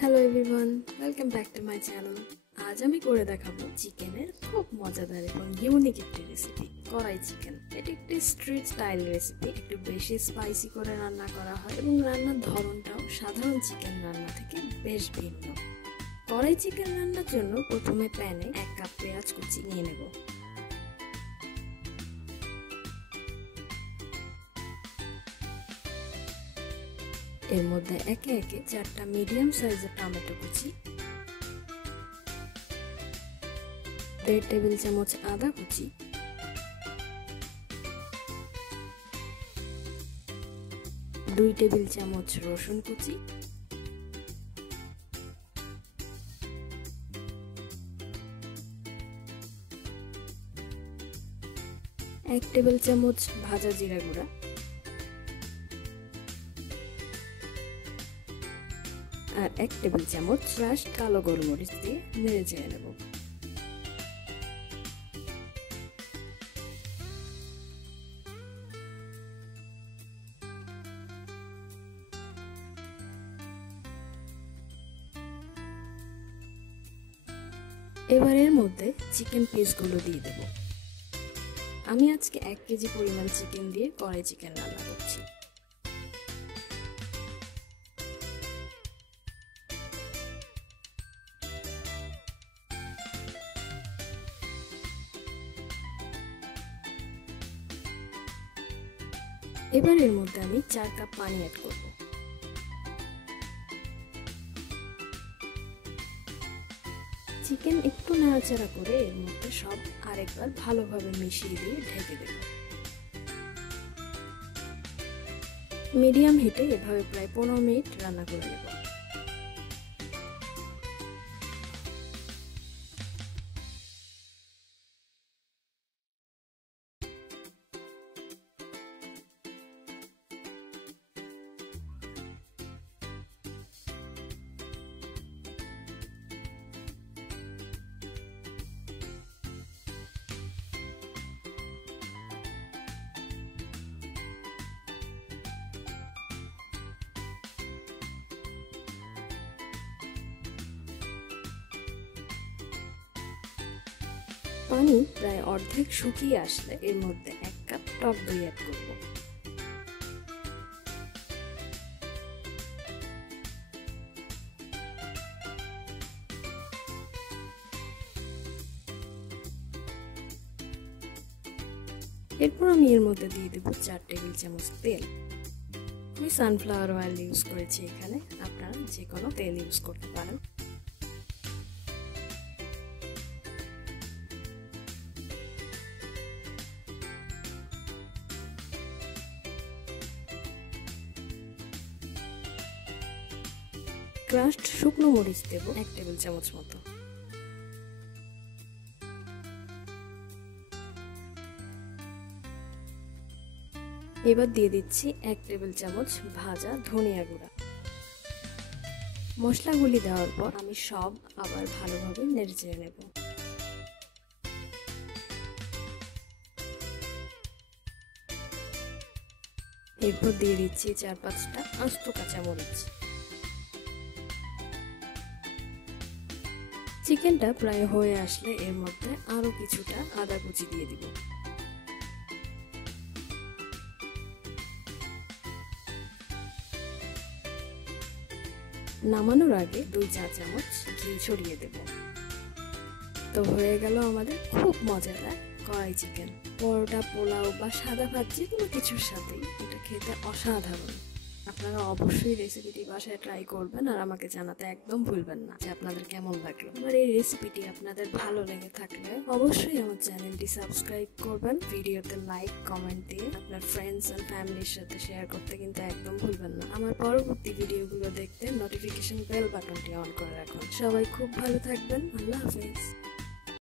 Hello everyone, welcome back to my channel. আজ আমি করে দেখাবো চিকেনের খুব মজাদার এবং ইউনিক একটি রেসিপি, কড়াই চিকেন। এটি একটি স্ট্রিট স্টাইল রেসিপি, একটু বেশি স্পাইসি করে রান্না করা হয় এবং রান্নার ধরনটাও সাধারণ চিকেন রান্না থেকে বেশ ভিন্ন। কড়াই চিকেন রান্নার জন্য প্রথমে প্যানে 1 কাপ পেঁয়াজ কুচি নিয়ে নেব। এর মধ্যে একে একে 4টা মিডিয়াম সাইজের টমেটো কুচি, 1.5 টেবিল চামচ আদা কুচি, 2 টেবিল চামচ রসুন কুচি, 1 টেবিল চামচ ভাজা জিরা গুঁড়া, আর 1 টেবিল চামচ ক্রাশড কালো গোলমরিচ দিয়ে নেড়ে চেড়ে নেব। এবার এর মধ্যে চিকেন পিসগুলো দিয়ে দেব। আমি আজকে 1 কেজি পরিমাণ চিকেন দিয়ে কড়াই চিকেন রান্না করছি। এবার এর মধ্যে আমি 4 কাপ পানি অ্যাড করব। চিকেন একটু নাড়াচাড়া করে এর মধ্যে সব আরেকবার ভালোভাবে মিশিয়ে দিয়ে ঢেকে দেব। মিডিয়াম হিটে এভাবে প্রায় 15 মিনিট রান্না করে নেব। পানি প্রায় অর্ধেক শুকিয়ে আসলে এর মধ্যে 1 কাপ টক দই অ্যাড করব। এরপর আমি এর মধ্যে দিয়ে দেব 4 টেবিল চামচ তেল। আমি সানফ্লাওয়ার অয়েল ইউজ করেছি এখানে, আপনারা যে কোনো তেল ইউজ করতে পারেন। ক্রাশড শুকনো মরিচ দেব 1 টেবিল চামচ মতো। এবার দিয়ে দিচ্ছি 1 টেবিল চামচ ভাজা ধনিয়া গুঁড়া। মশলাগুলি দেওয়ার পর আমি সব আবার ভালোভাবে নেড়েচেড়ে নেব। এরপর দিয়ে দিচ্ছি 4-5টা আস্ত কাঁচামরিচ। চিকেনটা প্রায় হয়ে আসলে এর মধ্যে আরো কিছুটা আদা কুচি দিয়ে দিব। নামানোর আগে 2 চা চামচ ঘি ছড়িয়ে দেব। তো হয়ে গেল আমাদের খুব মজাদার কড়াই চিকেন। পরোটা, পোলাও বা সাদা ভাত যে কোনো কিছুর সাথেই এটা খেতে অসাধারণ। আপনারা অবশ্যই রেসিপিটি বাসায় ট্রাই করবেন আর আমাকে জানাতে একদম ভুলবেন না যে আপনাদের কেমন লাগলো। আর এই রেসিপিটি আপনাদের ভালো লেগে থাকলে অবশ্যই আমার চ্যানেলটি সাবস্ক্রাইব করবেন, ভিডিওতে লাইক কমেন্ট দিয়ে আপনার ফ্রেন্ডস এন্ড ফ্যামিলির সাথে শেয়ার করতে কিন্তু একদম ভুলবেন না। আমার পরবর্তী ভিডিওগুলো দেখতে নোটিফিকেশন বেল বাটনটি অন করে রাখুন। সবাই খুব ভালো থাকবেন। আল্লাহ হাফেজ।